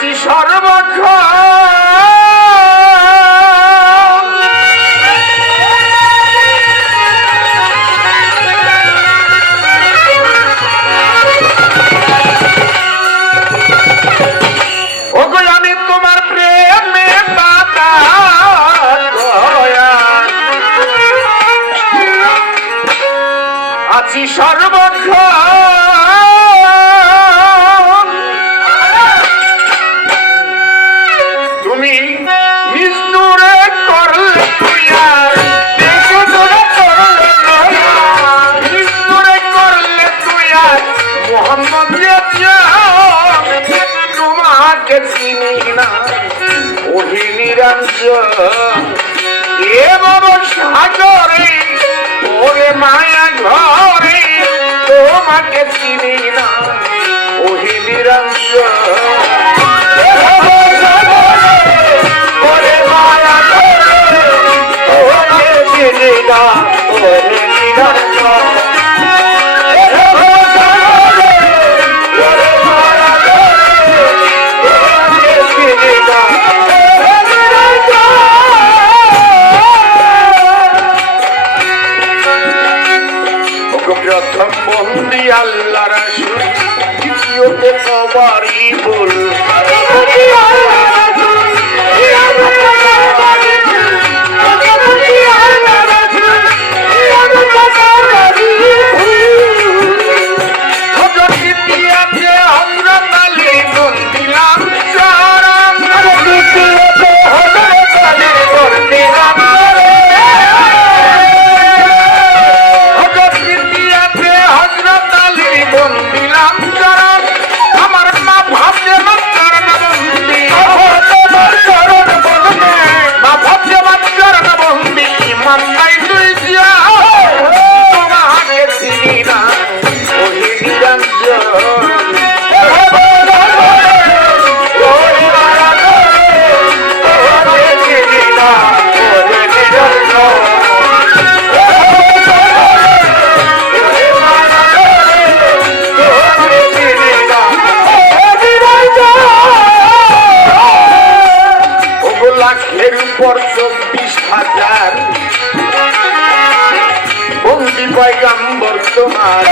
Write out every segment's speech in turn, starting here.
আছি সর্বক্ষণ ওগো আমি তোমার প্রেমে পাতা আছি সর্বক্ষণ তুমি নিষ্ঠুরে করলে তুইয়ার নিষ্ঠুরে করলে তুইয়ার মোহাম্মদ তোমাকে চিনি না ওহি নিরঞ্জন এ বড় সাগরে ওরে মায়া ঘরে তোমাকে চিনি না ওহি নিরঞ্জন ওরে মায়া ঘরে তোমাকে চিনি না ওহি নিরঞ্জন প্রথম বন্দি আল্লাহ রাসূল দ্বিতীয়তে সবারই বল লাখের উপর 24,000 বন্দি পয়গম্বর তোমার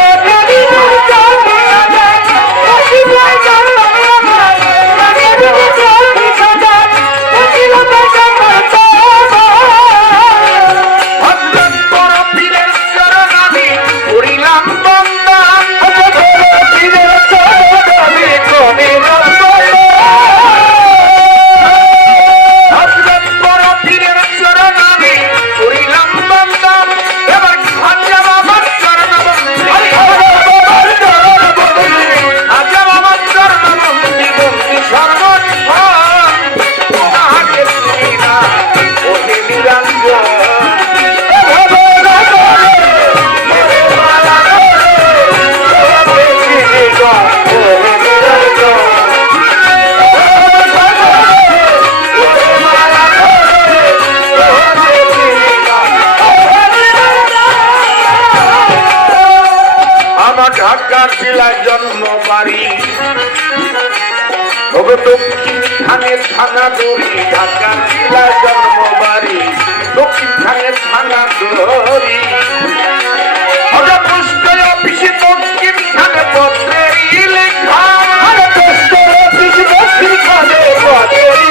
ঢাকার জেলায় জন্ম বাড়ি দক্ষিণ খানের থানা দড়ি ঢাকার জেলায় জন্ম বাড়ি দক্ষিণ খানের থানা দড়ি অফিসে দক্ষিণ খানে পত্রে লেখা দক্ষিণ খানে পত্রে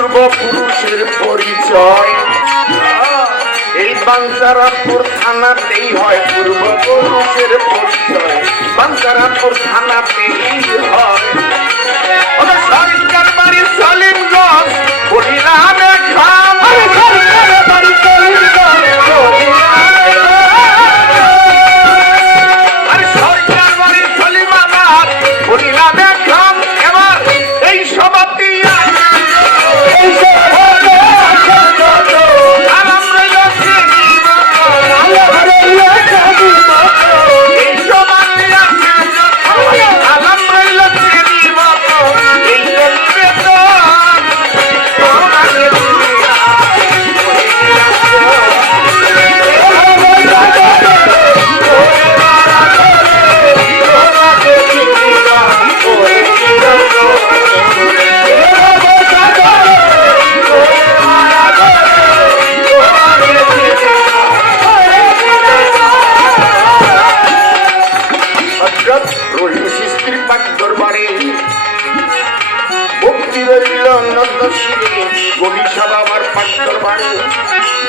পূর্বপুরুষের পরিচয় এই বাঞ্ছারামপুর থানাতেই হয় পূর্বপুরুষের পরিচয় বাঞ্ছারামপুর থানাতেই হয় সরকার বাড়ি সলিমগঞ্জ বলিলামে খাম সরকার বাড়ি সলিমগঞ্জ আর সরকার বাড়ি সলিমাবাদ বলিলামে খাম এবার এই সভাটি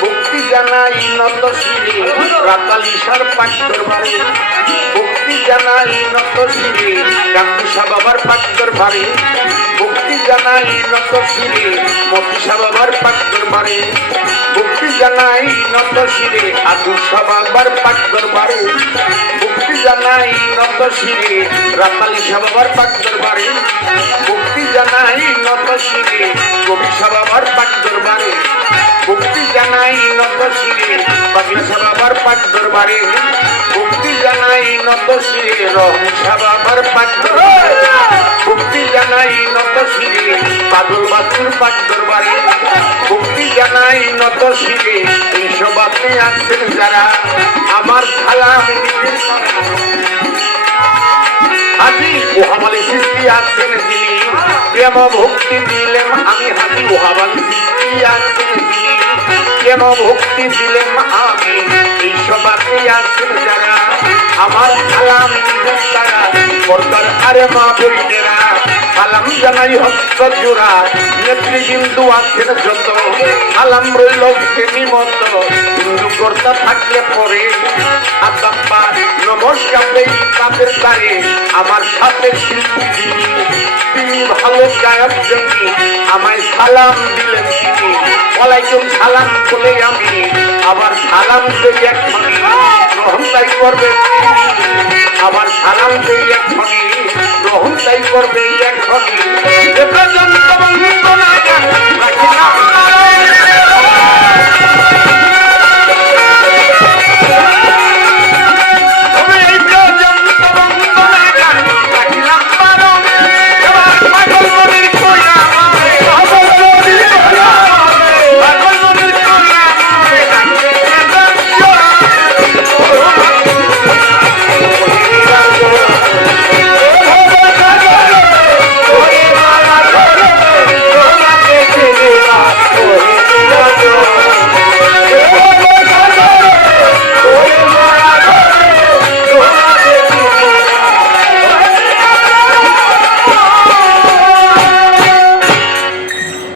ভক্তি জানাই নত শিরে রাতালিশার পাঠ দরবারে ভক্তি জানাই নত শিরে কাকুসা বাবার পাঠ দরবারে ভক্তি জানাই নত শিরে মতিসা বাবার পাঠ দরবারে ভক্তি জানাই নত শিরে আদুসা বাবার পাঠ দরবারে ভক্তি জানাই নত শিরে রাতালিশা বাবার পাঠ দরবারে ভক্তি জানাই নত শিরে কবিসা বাবার পাঠ দরবারে ভক্তি জানাই নত শিরে পাগলাসা বাবার পাঠ দরবারে ভক্তি জানাই নত শিরে রহমসা বাবার পাঠ দরবারে ভক্তি জানাই নত শিরে পাগল বাসুর পাঠ দরবারে ভক্তি জানাই নত শিরে এই সবাতে আছেন যারা আমার সালাম দিতে হাজি ওহাবালি সৃষ্টি আছেন যিনি প্রেম ভক্তি দিলেন আমি হাজি ওহাবালি সৃষ্টি আছেন যিনি প্রেম ভক্তি দিলেন আমি এই সবাতে আছেন যারা আমার সালাম দিলেন তারা পর্দার আরে মা বইনেরা সালাম জানাই হস্ত জোড়া নেতৃবৃন্দু আছেন যত সালাম রইল প্রেমী মত হিন্দু কর্তা থাকলে পরে আদাম্বা নমস্কার এই কাপের তারে আমার সাথে শিল্পী তিনি ভালো গায়ক জন্য আমায় সালাম দিলেন তিনি ওয়ালাইকুম সালাম বলে আমি আবার সালাম দেই এক্ষণি গ্রহণ তাই করবে আবার সালাম দেই এক্ষণি গ্রহণ তাই করবে এক্ষণি এ পর্যন্ত বন্ধনা